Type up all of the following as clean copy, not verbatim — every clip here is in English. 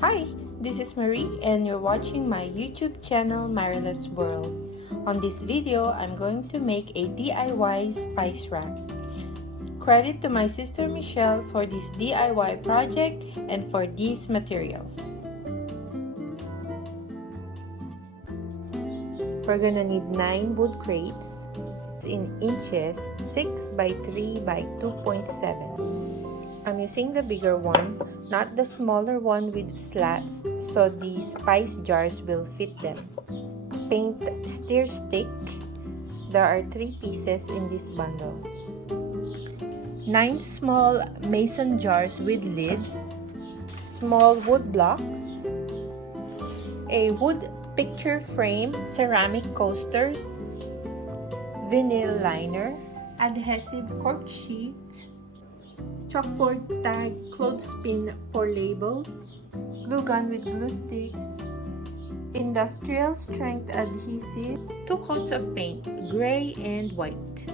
Hi, this is Marie and you're watching my YouTube channel Marilet's World. On this video, I'm going to make a DIY spice rack. Credit to my sister Michelle for this DIY project and for these materials. We're gonna need 9 wood crates in inches, 6 by 3 by 2.7. I'm using the bigger one, not the smaller one with slats, so the spice jars will fit them. Paint stir stick. There are 3 pieces in this bundle. 9 small mason jars with lids, small wood blocks, a wood picture frame, ceramic coasters, vinyl liner, adhesive cork sheet, chalkboard tag clothespin for labels, glue gun with glue sticks, industrial strength adhesive, 2 coats of paint, gray and white,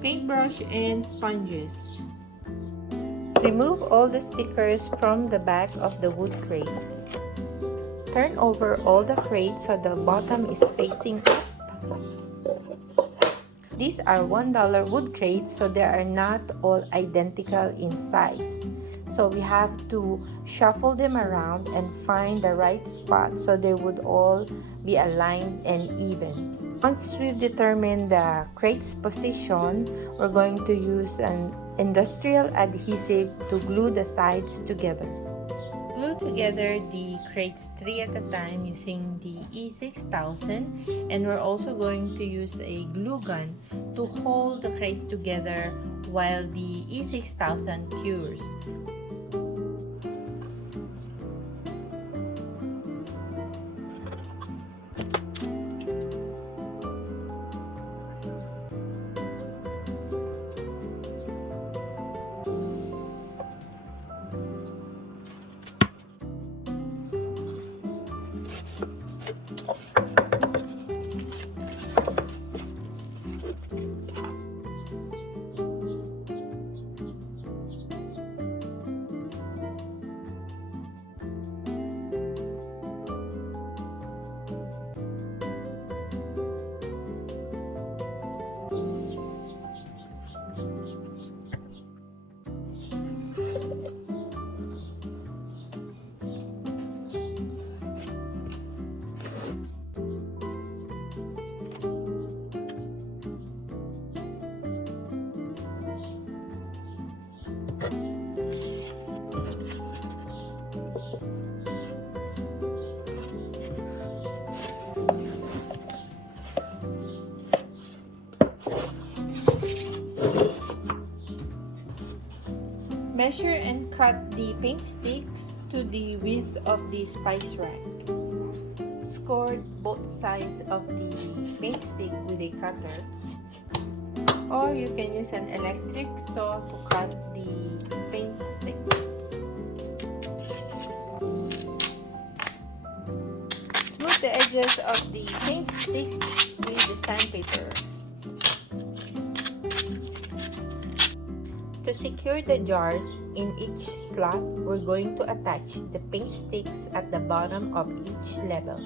paintbrush and sponges. Remove all the stickers from the back of the wood crate. Turn over all the crates so the bottom is facing up. These are $1 wood crates, so they are not all identical in size. So we have to shuffle them around and find the right spot so they would all be aligned and even. Once we've determined the crate's position, we're going to use an industrial adhesive to glue the sides together. Glue together the crates 3 at a time using the E6000, and we're also going to use a glue gun to hold the crates together while the E6000 cures. Measure and cut the paint sticks to the width of the spice rack. Score both sides of the paint stick with a cutter, or you can use an electric saw to cut the paint stick. Smooth the edges of the paint stick with the sandpaper. To secure the jars in each slot, we're going to attach the paint sticks at the bottom of each level.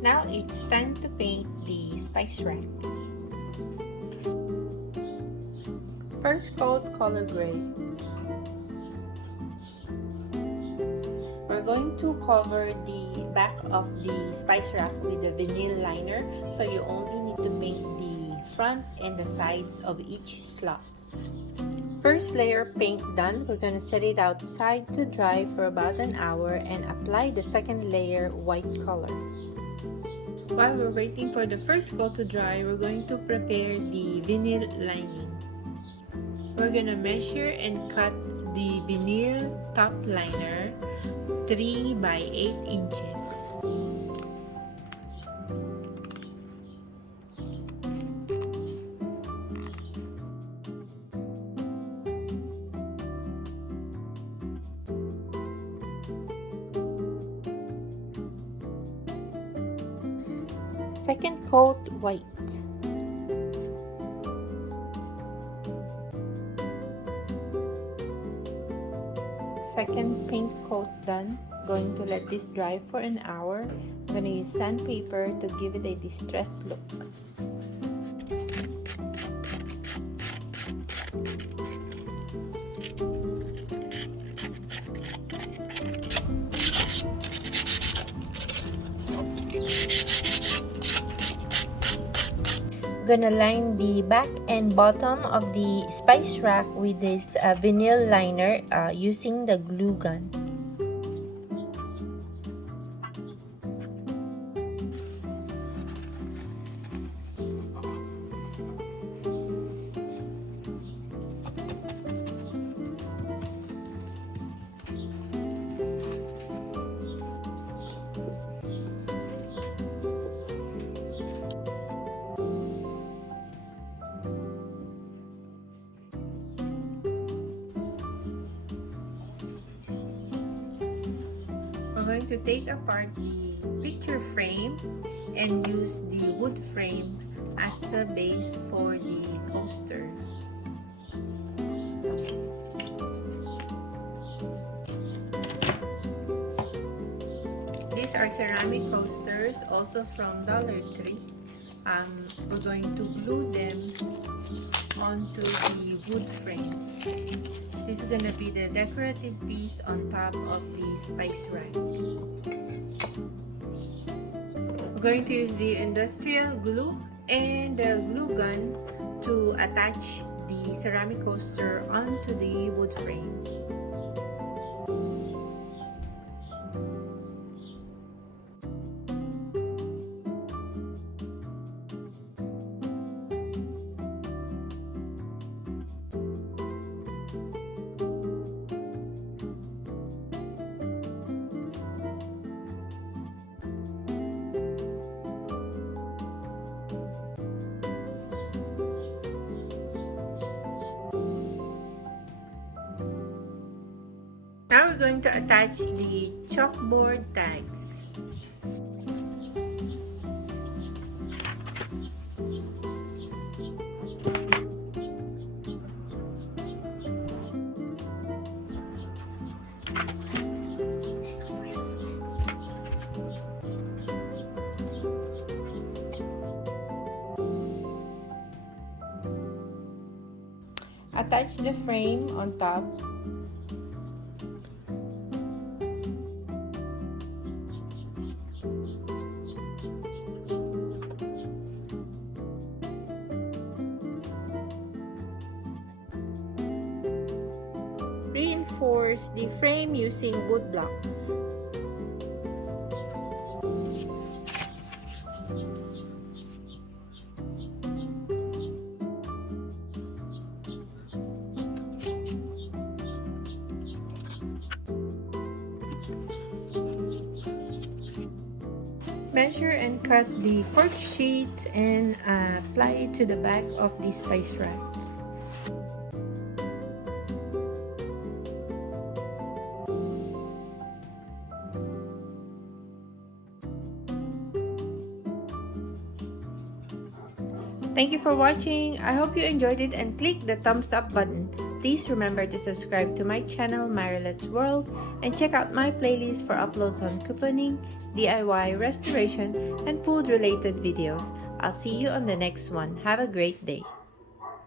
Now it's time to paint the spice rack. First coat color gray. We're going to cover the back of the spice rack with the vinyl liner, so you only need to paint the front and the sides of each slot. First layer of paint done, we're going to set it outside to dry for about an hour and apply the second layer white color. While we're waiting for the first coat to dry, we're going to prepare the vinyl lining. We're going to measure and cut the vinyl top liner 3 by 8 inches. Second coat white. Second paint coat done. Going to let this dry for an hour. I'm going to use sandpaper to give it a distressed look. Gonna line the back and bottom of the spice rack with this vinyl liner using the glue gun. We're going to take apart the picture frame and use the wood frame as the base for the coaster. These are ceramic coasters, also from Dollar Tree. We're going to glue them onto the wood frame. This is going to be the decorative piece on top of the spice rack. We're going to use the industrial glue and the glue gun to attach the ceramic coaster onto the wood frame. Now we're going to attach the chalkboard tags. Attach the frame on top. Reinforce the frame using wood blocks. Measure and cut the cork sheet and apply it to the back of the spice rack. Thank you for watching. I hope you enjoyed it and click the thumbs up button. Please remember to subscribe to my channel, Marilet's World, and check out my playlist for uploads on couponing, DIY, restoration, and food-related videos. I'll see you on the next one. Have a great day.